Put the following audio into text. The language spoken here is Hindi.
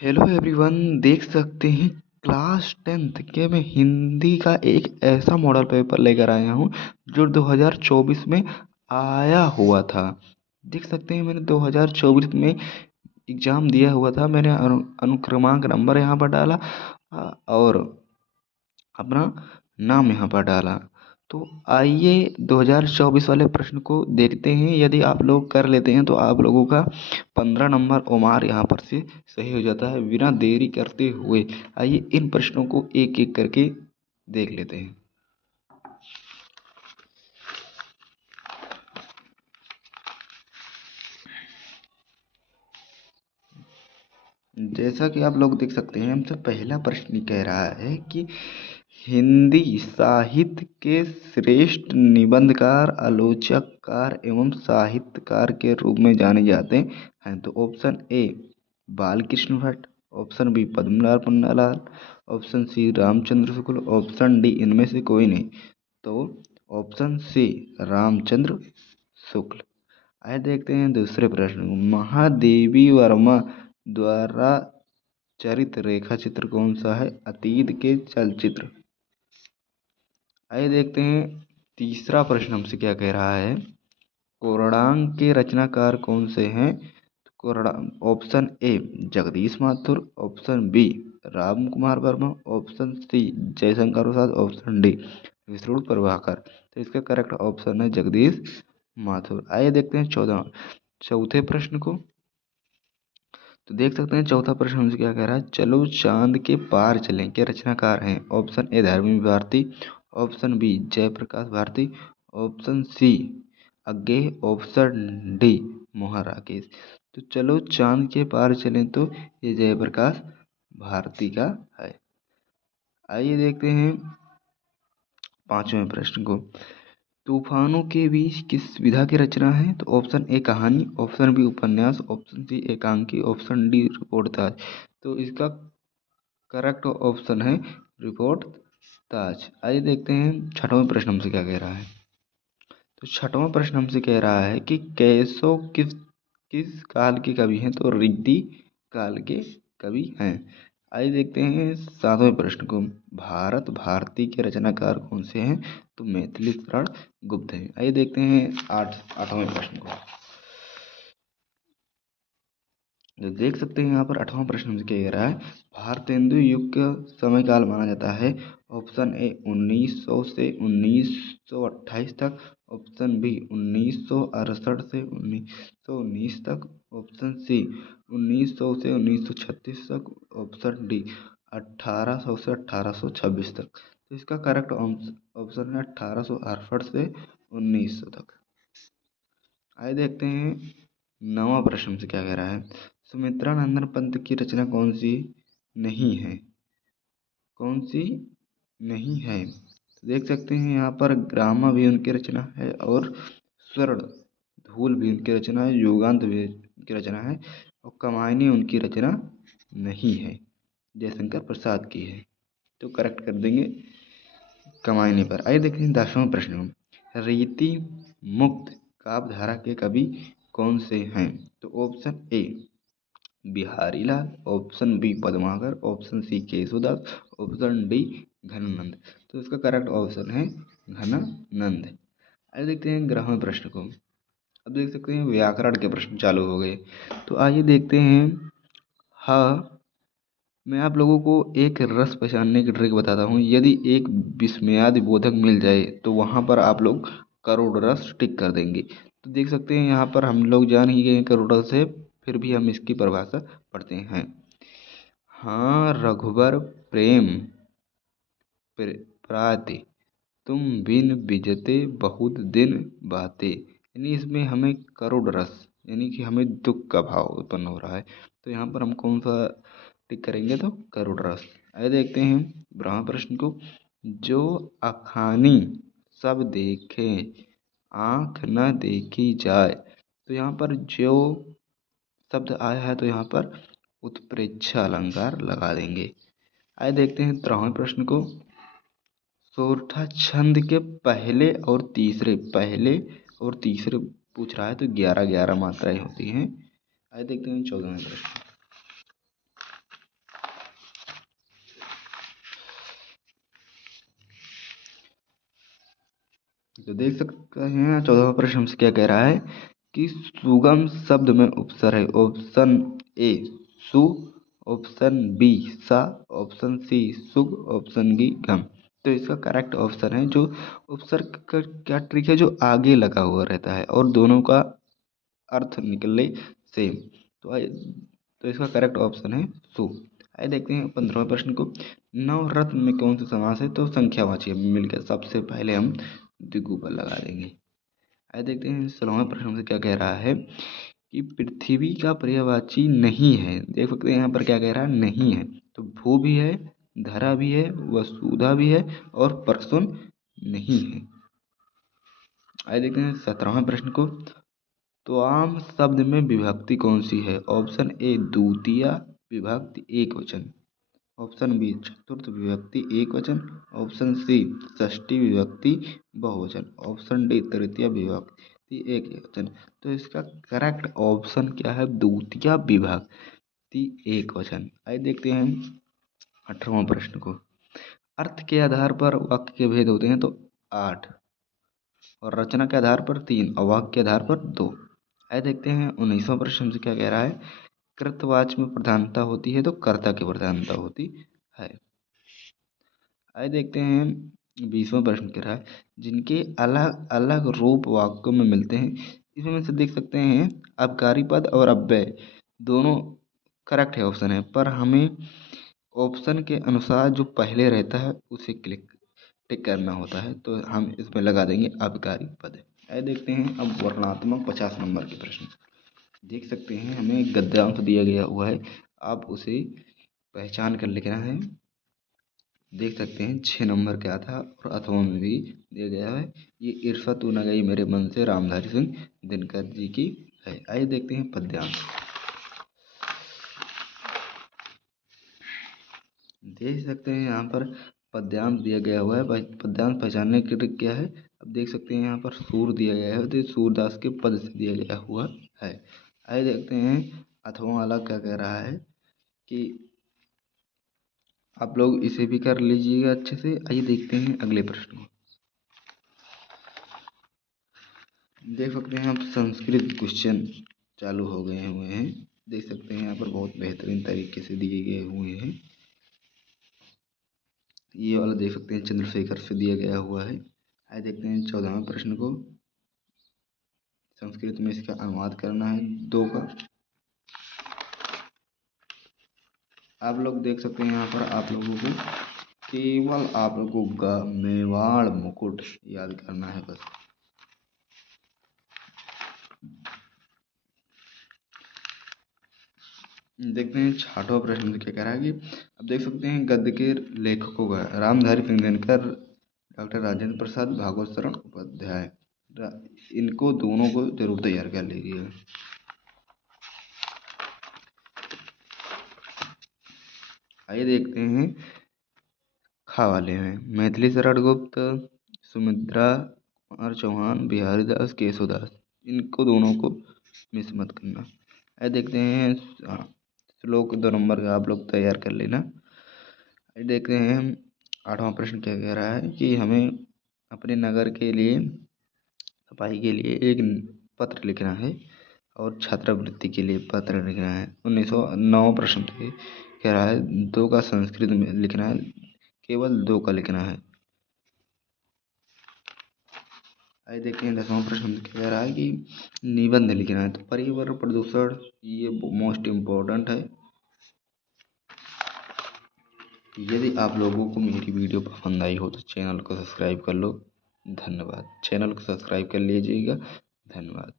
हेलो एवरीवन, देख सकते हैं क्लास 10th के में हिंदी का एक ऐसा मॉडल पेपर लेकर आया हूँ जो 2024 में आया हुआ था। देख सकते हैं मैंने 2024 में एग्ज़ाम दिया हुआ था। मैंने अनुक्रमांक नंबर यहाँ पर डाला और अपना नाम यहाँ पर डाला। तो आइए 2024 वाले प्रश्न को देखते हैं। यदि आप लोग कर लेते हैं तो आप लोगों का 15 नंबर ओमार यहाँ पर से सही हो जाता है। बिना देरी करते हुए आइए इन प्रश्नों को एक एक करके देख लेते हैं। जैसा कि आप लोग देख सकते हैं, हमसे पहला प्रश्न कह रहा है कि हिंदी साहित्य के श्रेष्ठ निबंधकार, आलोचककार एवं साहित्यकार के रूप में जाने जाते हैं। तो option a Balkrishna Bhatt, option b Padmanabh Pannalal, option c Ramchandra Shukla, option d इनमें से कोई नहीं। तो ऑप्शन सी रामचंद्र शुक्ल। आइए देखते हैं दूसरे प्रश्न को। महादेवी वर्मा द्वारा चरित रेखा चित्र कौन सा है अतीत के चलचित्र। आइए देखते हैं तीसरा प्रश्न हमसे क्या कह रहा है। कोरडांग के रचनाकार कौन से हैं। कोरडांग option A Jagdish Mathur, option B Ram Kumar Verma, option C Jaishankar Prasad, option D Vishnu Prabhakar. तो इसका करेक्ट ऑप्शन है जगदीश माथुर। आइए देखते हैं चौथे प्रश्न को। तो देख सकते हैं चौथा प्रश्न हमसे क्या कह रहा है। चलो चांद के पार चलें के रचनाकार हैं। Option a Dharmveer Bharti, option b Jayprakash Bharti, option c Agyeya, option d Mohan Rakesh. तो चलो चांद के पार चलें तो ये जयप्रकाश भारती का है। आइए देखते हैं पांचवें प्रश्न को। तूफानों के बीच किस विधा की रचना है। तो ऑप्शन ए कहानी, ऑप्शन बी उपन्यास, ऑप्शन सी एकांकी, ऑप्शन डी रिपोर्टाज। तो इसका करेक्ट ऑप्शन है रिपोर्टाज। आइए देखते हैं छठवां प्रश्न हमसे क्या कह रहा है। तो छठवां प्रश्न हमसे कह रहा है कि केशव किस किस काल के कवि हैं। तो रिद्धी काल के कवि हैं। आइए देखते हैं सातवें प्रश्न को। भारत भारती के रचनाकार कौन से हैं। तो मैथिली शरण गुप्त हैं। आइए देखते हैं आठवें प्रश्न को। तो देख सकते हैं यहाँ पर आठवां प्रश्न हमसे क्या कह रहा है। भारतेंदु युग का समय काल माना जाता है। ऑप्शन ए 1900 से 1928 तक, ऑप्शन बी 1968 से 1919 तक, ऑप्शन सी 1900 से 1936 तक, ऑप्शन डी 1800 से 1826 तक। तो इसका करेक्ट ऑप्शन है 1868 से 1900 तक। आइए देखते हैं नवा प्रश्न से क्या कह रहा है। सुमित्रा नंदन पंत की रचना कौन सी नहीं है। कौन सी नहीं है। तो देख सकते हैं यहाँ पर ग्रामा भी उनकी रचना है और स्वर्ण धूल भी उनकी रचना है, युगांत भी उनकी रचना है और कमायनी उनकी रचना नहीं है, जयशंकर प्रसाद की है। तो करेक्ट कर देंगे कमायनी पर। आइए देखते हैं 10वां प्रश्न। रीति मुक्त काव्यधारा के कवि कौन से हैं। तो option a Bihari Lal, option b Padmakar, option c Keshavdas, option d Ghananand. तो इसका करेक्ट ऑप्शन है घनानंद। आइए देखते हैं 11वें प्रश्न को। अब देख सकते हैं व्याकरण के प्रश्न चालू हो गए। तो आइए देखते हैं। हाँ, मैं आप लोगों को एक रस पहचानने की ट्रिक बताता हूँ। यदि एक विस्मयादि बोधक मिल जाए तो वहाँ पर आप लोग करोड़ रस टिक कर देंगे। तो देख सकते हैं यहाँ पर हम लोग जान ही गए हैं करोड़ रस है, फिर भी हम इसकी परिभाषा पढ़ते हैं। हाँ रघुबर प्रेम प्राते, तुम बिन बिजते बहुत दिन बाते। यानी इसमें हमें करोड़ रस यानी कि हमें दुख का भाव उत्पन्न हो रहा है। तो यहाँ पर हम कौन सा टिक करेंगे। तो करोड़ रस। आइए देखते हैं 12वां प्रश्न को। जो अखानी सब देखे आँख न देखी जाए। तो यहाँ पर जो शब्द आया है तो यहाँ पर उत्प्रेक्षा अलंकार लगा देंगे। आइए देखते हैं 13वें प्रश्न को। सोरठा छंद के पहले और तीसरे पूछ रहा है। तो 11 11 मात्राएं होती हैं। आइए देखते हैं 14वें प्रश्न। तो देख सकते हैं 14वां प्रश्न हमसे क्या कह रहा है कि सुगम शब्द में उपसर्ग है। ऑप्शन ए सु, ऑप्शन बी सा, ऑप्शन सी सुग, ऑप्शन डी गम। तो इसका करेक्ट ऑप्शन है जो उपसर्ग का क्या ट्रिक है, जो आगे लगा हुआ रहता है और दोनों का अर्थ निकले सेम। तो इसका करेक्ट ऑप्शन है सु। आइए देखते हैं 15वें प्रश्न को। नवरत्न में कौन सा समास है? तो संख्यावाची मिलकर सबसे पहले हम द्विगु पर लगा देंगे। आइए देखते हैं 16वें प्रश्न से क्या कह रहा है कि पृथ्वी का पर्यायवाची नहीं है। देख सकते हैं यहाँ पर क्या कह रहा है, नहीं है। तो भू भी है, धरा भी है, वसुधा भी है और परसुन नहीं है। आइए देखते हैं 17वें प्रश्न को। त्वाम शब्द में विभक्ति कौन सी है? ऑप्शन ए द्वितीया विभक्ति एक वचन, ऑप्शन बी चतुर्थ विभक्ति एक वचन, ऑप्शन सी षष्ठी विभक्ति बहुवचन, ऑप्शन डी तृतीय विभक्ति एक वचन। तो इसका करेक्ट ऑप्शन क्या है? द्वितीय विभक्ति एक वचन। आइए देखते हैं 18वां प्रश्न को। अर्थ के आधार पर वाक्य के भेद होते हैं तो 8, और रचना के आधार पर 3 और वाक्य के आधार पर 2। आइए देखते हैं 19वां प्रश्न हमसे क्या कह रहा है। कृतवाच्य में प्रधानता होती है तो कर्ता की प्रधानता होती है। आइए देखते हैं 20वां प्रश्न कह रहा है जिनके अलग अलग रूप वाक्यों में मिलते हैं। इसमें से देख सकते हैं अबकारी पद और अव्यय दोनों करेक्ट है ऑप्शन है, पर हमें ऑप्शन के अनुसार जो पहले रहता है उसे टिक करना होता है, तो हम इसमें लगा देंगे अबकारी पद। आइए देखते हैं अब वर्णनात्मक 50 नंबर के प्रश्न। देख सकते हैं हमें गद्यांश दिया गया हुआ है, आप उसे पहचान कर लिखना है। देख सकते हैं 6 नंबर क्या था और अथवा में भी दिया गया है। ये ईर्षा तू न गई मेरे मन से रामधारी सिंह दिनकर जी की है। आइए देखते हैं पद्यांश। देख सकते हैं यहाँ पर पद्यांश दिया गया हुआ है। पद्यांश पहचानने की ट्रिक क्या है? अब देख सकते हैं यहाँ पर सूर दिया गया है तो सूरदास के पद से दिया गया हुआ है। आइए देखते हैं अथवा वाला क्या कह रहा है कि आप लोग इसे भी कर लीजिएगा अच्छे से। आइए देखते हैं अगले प्रश्न को। देख सकते हैं आप संस्कृत क्वेश्चन चालू हो गए हुए हैं। देख सकते हैं यहाँ पर बहुत बेहतरीन तरीके से दिए गए हुए हैं। ये वाला देख सकते हैं चंद्रशेखर से दिया गया हुआ है। आइए देखते हैं 14वें प्रश्न को। संस्कृत में इसका अनुवाद करना है 2 का। आप लोग देख सकते हैं यहाँ पर आप लोगों को केवल आप लोगों को मेवाड़ मुकुट याद करना है बस। देखते हैं 6वां प्रश्न क्या कह रहा है कि अब देख सकते हैं गद्य के लेखकों का रामधारी सिंह दिनकर, डॉक्टर राजेंद्र प्रसाद, भागवत शरण उपाध्याय। इनको दोनों को जरूर तैयार कर लीजिएगा। आइए देखते हैं खा वाले में मैथिली शरण गुप्त, सुमित्रा कुमार चौहान, बिहारी दास, केशवदास। इनको दोनों को मिस मत करना। आइए देखते हैं श्लोक 2 नंबर का आप लोग तैयार कर लेना। आइए देखते हैं 8वां प्रश्न क्या कह रहा है कि हमें अपने नगर के लिए सफाई के लिए एक पत्र लिखना है और छात्रवृत्ति के लिए पत्र लिखना है। 1909 प्रश्न से कह रहा है 2 का संस्कृत में लिखना है, केवल 2 का लिखना है। आइए देखते हैं 10वां प्रश्न कह रहा है कि निबंध लिखना है। तो पर्यावरण प्रदूषण ये मोस्ट इम्पोर्टेंट है। यदि आप लोगों को मेरी वीडियो पसंद आई हो तो चैनल को सब्सक्राइब कर लो। धन्यवाद। चैनल को सब्सक्राइब कर लीजिएगा। धन्यवाद।